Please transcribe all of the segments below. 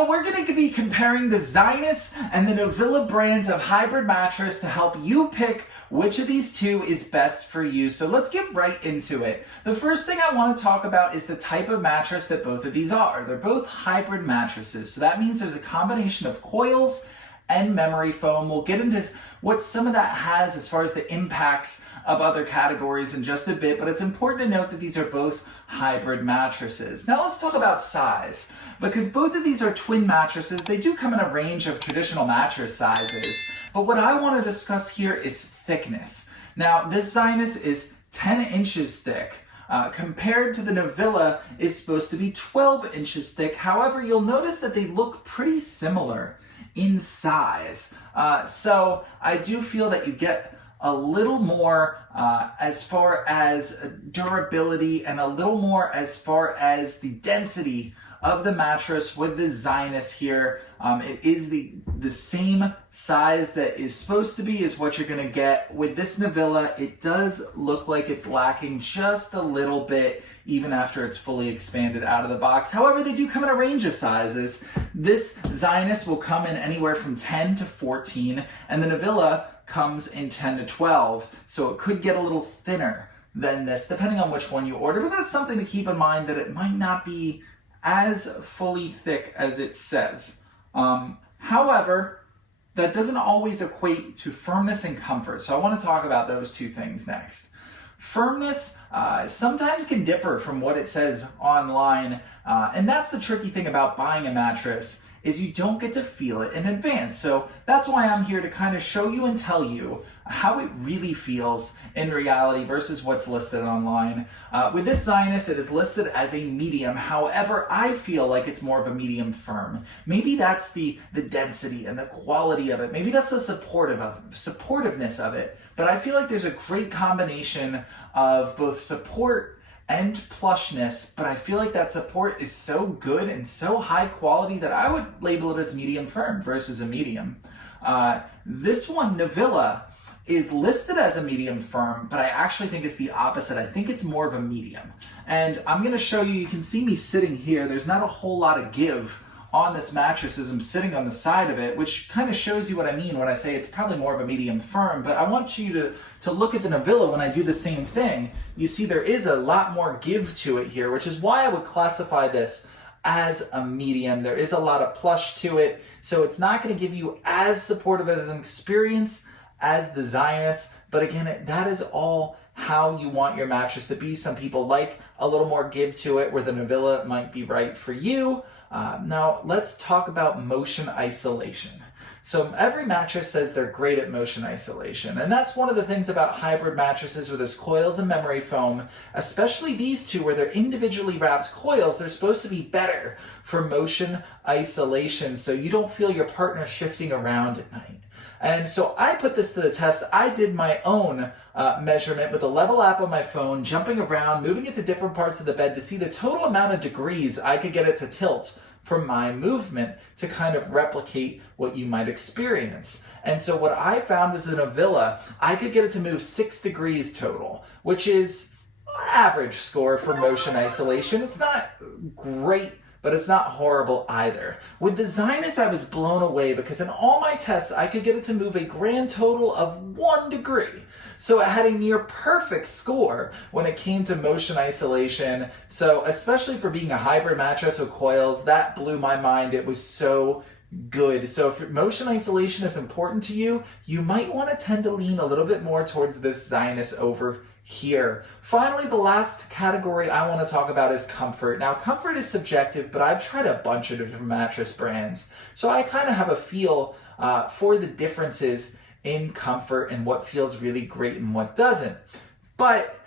video, we're going to be comparing the Zinus and the Novilla brands of hybrid mattress to help you pick which of these two is best for you. So let's get right into it. The first thing I want to talk about is the type of mattress that both of these are. They're both hybrid mattresses. So that means there's a combination of coils and memory foam. We'll get into what some of that has as far as the impacts of other categories in just a bit, but it's important to note that these are both hybrid mattresses. Now let's talk about size, because both of these are twin mattresses. They do come in a range of traditional mattress sizes, but what I want to discuss here is thickness. Now this Zinus is 10 inches thick. Compared to the Novilla is supposed to be 12 inches thick. However, you'll notice that they look pretty similar in size. So I do feel that you get a little more as far as durability and a little more as far as the density of the mattress with the Zinus here. It is the same size that is supposed to be is what you're going to get. With this Novilla, it does look like it's lacking just a little bit even after it's fully expanded out of the box. However, they do come in a range of sizes. This Zinus will come in anywhere from 10 to 14, and the Novilla comes in 10 to 12, so it could get a little thinner than this, depending on which one you order, but that's something to keep in mind, that it might not be as fully thick as it says. However, that doesn't always equate to firmness and comfort, so I want to talk about those two things next. Firmness sometimes can differ from what it says online, and that's the tricky thing about buying a mattress, is you don't get to feel it in advance. So that's why I'm here to kind of show you and tell you how it really feels in reality versus what's listed online. With this Zinus, it is listed as a medium. However, I feel like it's more of a medium firm. Maybe that's the density and the quality of it. Maybe that's the supportiveness of it. But I feel like there's a great combination of both support and plushness, but I feel like that support is so good and so high quality that I would label it as medium firm versus a medium. This one, Novilla, is listed as a medium firm, but I actually think it's the opposite. I think it's more of a medium. And I'm going to show you, you can see me sitting here. There's not a whole lot of give on this mattress as I'm sitting on the side of it, which kind of shows you what I mean when I say it's probably more of a medium firm. But I want you to look at the Novilla when I do the same thing. You see there is a lot more give to it here, which is why I would classify this as a medium. There is a lot of plush to it, so it's not going to give you as supportive as an experience as the Zinus. But again, that is all how you want your mattress to be. Some people like a little more give to it, where the Novilla might be right for you. Now let's talk about motion isolation. So every mattress says they're great at motion isolation, and that's one of the things about hybrid mattresses where there's coils and memory foam, especially these two where they're individually wrapped coils. They're supposed to be better for motion isolation so you don't feel your partner shifting around at night. And so I put this to the test. I did my own measurement with a level app on my phone, jumping around, moving it to different parts of the bed to see the total amount of degrees I could get it to tilt from my movement to kind of replicate what you might experience. And so what I found was in a Novilla, I could get it to move 6 degrees total, which is average score for motion isolation. It's not great, but it's not horrible either. With the Zinus, I was blown away because in all my tests, I could get it to move a grand total of 1 degree. So it had a near perfect score when it came to motion isolation. So especially for being a hybrid mattress with coils, that blew my mind. It was so good. So if motion isolation is important to you, you might want to tend to lean a little bit more towards this Zinus over here. Finally, the last category I want to talk about is comfort. Now, comfort is subjective, but I've tried a bunch of different mattress brands, so I kind of have a feel for the differences in comfort and what feels really great and what doesn't. But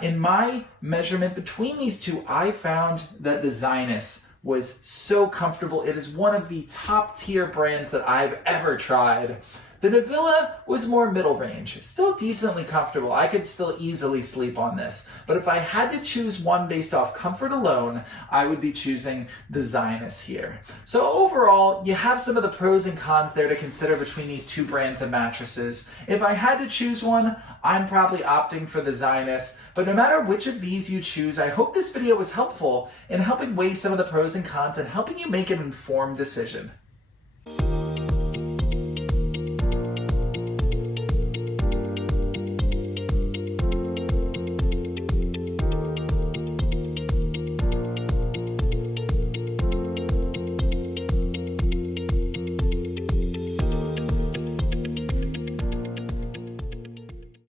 in my measurement between these two, I found that the Zinus was so comfortable. It is one of the top tier brands that I've ever tried. The Novilla was more middle range, still decently comfortable. I could still easily sleep on this. But if I had to choose one based off comfort alone, I would be choosing the Zinus here. So overall, you have some of the pros and cons there to consider between these two brands of mattresses. If I had to choose one, I'm probably opting for the Zinus. But no matter which of these you choose, I hope this video was helpful in helping weigh some of the pros and cons and helping you make an informed decision.